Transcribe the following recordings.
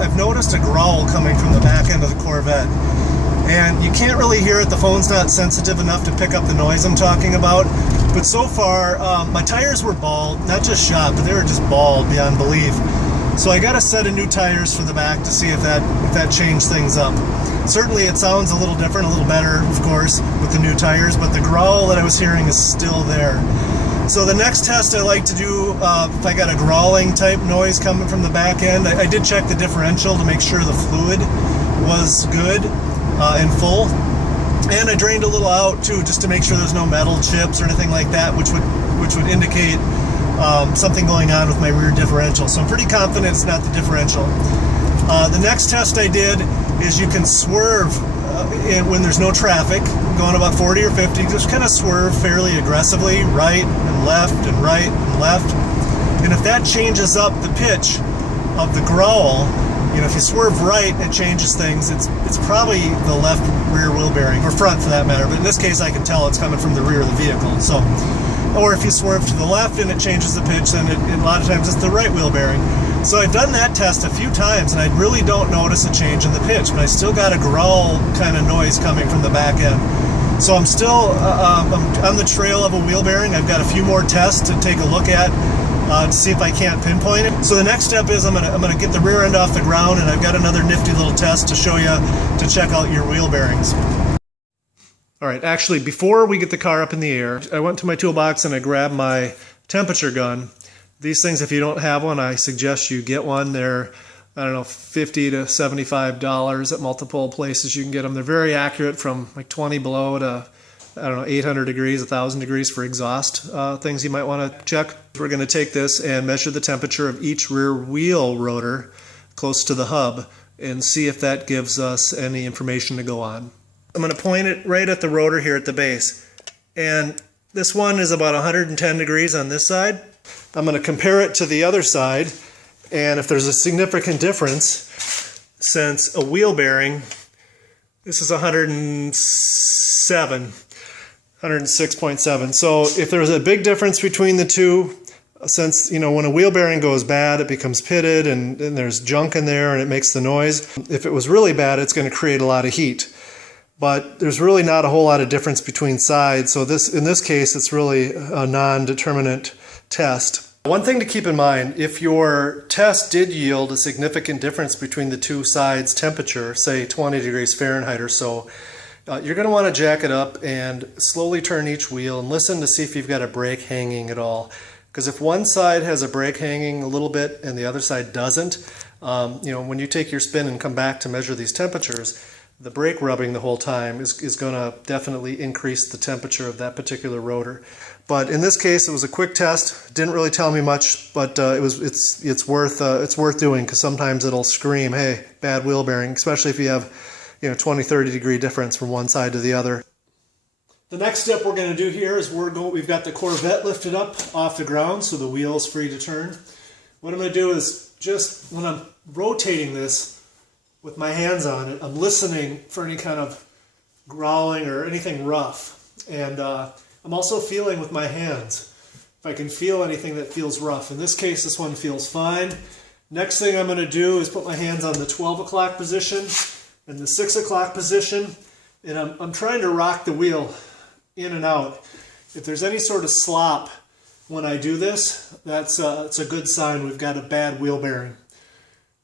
I've noticed a growl coming from the back end of the Corvette. And you can't really hear it, the phone's not sensitive enough to pick up the noise I'm talking about. But so far, my tires were bald, not just shot, but they were just bald beyond belief. So I got a set of new tires for the back to see if that changed things up. Certainly it sounds a little different, a little better, of course, with the new tires, but the growl that I was hearing is still there. So the next test I like to do, if I got a growling type noise coming from the back end, I did check the differential to make sure the fluid was good and full. And I drained a little out too, just to make sure there's no metal chips or anything like that, which would indicate something going on with my rear differential. So I'm pretty confident it's not the differential. The next test I did is you can swerve when there's no traffic, going about 40 or 50, just kind of swerve fairly aggressively, right and left and right and left. And if that changes up the pitch of the growl, you know, if you swerve right, it changes things. It's probably the left rear wheel bearing, or front for that matter, but in this case I can tell it's coming from the rear of the vehicle. So, or if you swerve to the left and it changes the pitch, then a lot of times it's the right wheel bearing. So I've done that test a few times and I really don't notice a change in the pitch, but I still got a growl kind of noise coming from the back end. So I'm still I'm on the trail of a wheel bearing. I've got a few more tests to take a look at to see if I can't pinpoint it. So the next step is I'm gonna get the rear end off the ground, and I've got another nifty little test to show you to check out your wheel bearings. All right, actually, before we get the car up in the air, I went to my toolbox and I grabbed my temperature gun. These things, if you don't have one, I suggest you get one. They're, I don't know, $50 to $75 at multiple places you can get them. They're very accurate, from like 20 below to, I don't know, 800 degrees, 1,000 degrees for exhaust things you might want to check. We're going to take this and measure the temperature of each rear wheel rotor close to the hub and see if that gives us any information to go on. I'm going to point it right at the rotor here at the base. And this one is about 110 degrees on this side. I'm going to compare it to the other side, and if there's a significant difference, since a wheel bearing, this is 106.7. So if there's a big difference between the two, since, you know, when a wheel bearing goes bad, it becomes pitted and there's junk in there and it makes the noise. If it was really bad, it's going to create a lot of heat. But there's really not a whole lot of difference between sides. So in this case, it's really a non-determinant test. One thing to keep in mind, if your test did yield a significant difference between the two sides' temperature, say 20 degrees Fahrenheit or so, you're going to want to jack it up and slowly turn each wheel and listen to see if you've got a brake hanging at all. Because if one side has a brake hanging a little bit and the other side doesn't, you know, when you take your spin and come back to measure these temperatures, the brake rubbing the whole time is going to definitely increase the temperature of that particular rotor. But in this case, it was a quick test. Didn't really tell me much, but it's worth doing, because sometimes it'll scream, "Hey, bad wheel bearing," especially if you have, you know, 20-30 degree difference from one side to the other. The next step we're going to do here is we've got the Corvette lifted up off the ground, so the wheel's free to turn. What I'm going to do is, just when I'm rotating this with my hands on it, I'm listening for any kind of growling or anything rough. And I'm also feeling with my hands if I can feel anything that feels rough. In this case, this one feels fine. Next thing I'm going to do is put my hands on the 12 o'clock position and the 6 o'clock position, and I'm trying to rock the wheel in and out. If there's any sort of slop when I do this, it's a good sign we've got a bad wheel bearing.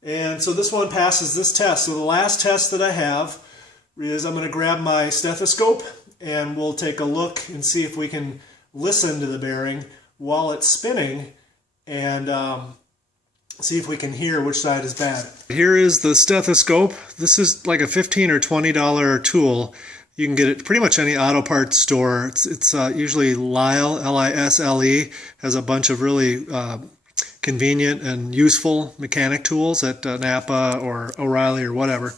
And so this one passes this test. So the last test that I have is I'm going to grab my stethoscope and we'll take a look and see if we can listen to the bearing while it's spinning and see if we can hear which side is bad. Here is the stethoscope. This is like a $15 or $20 tool. You can get it pretty much any auto parts store. It's usually Lisle, L-I-S-L-E, has a bunch of really convenient and useful mechanic tools at Napa or O'Reilly or whatever.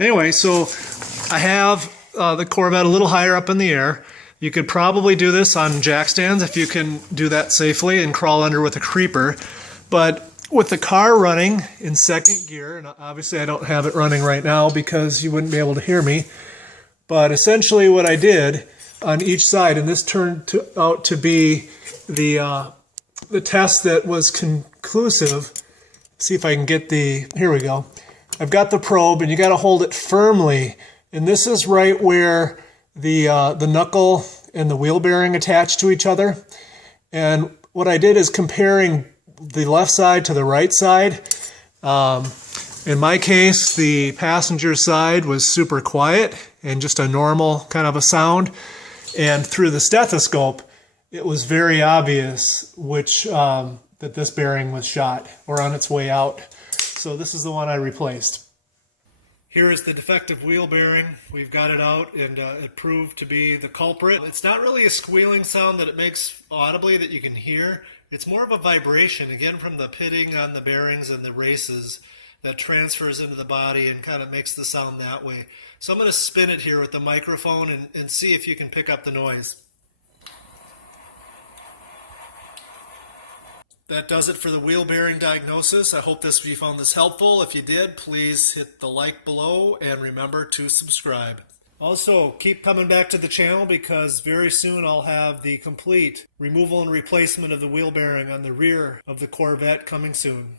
Anyway, so I have the Corvette a little higher up in the air. You could probably do this on jack stands if you can do that safely and crawl under with a creeper. But with the car running in second gear, and obviously I don't have it running right now because you wouldn't be able to hear me, but essentially what I did on each side, and this turned out to be the test that was conclusive, see if I can get here we go. I've got the probe, and you got to hold it firmly. And this is right where the knuckle and the wheel bearing attach to each other. And what I did is comparing the left side to the right side. In my case, the passenger side was super quiet and just a normal kind of a sound. And through the stethoscope, it was very obvious that this bearing was shot or on its way out. So this is the one I replaced. Here is the defective wheel bearing. We've got it out, and it proved to be the culprit. It's not really a squealing sound that it makes audibly that you can hear. It's more of a vibration, again, from the pitting on the bearings and the races that transfers into the body and kind of makes the sound that way. So I'm going to spin it here with the microphone and see if you can pick up the noise. That does it for the wheel bearing diagnosis. I hope you found this helpful. If you did, please hit the like below and remember to subscribe. Also, keep coming back to the channel because very soon I'll have the complete removal and replacement of the wheel bearing on the rear of the Corvette coming soon.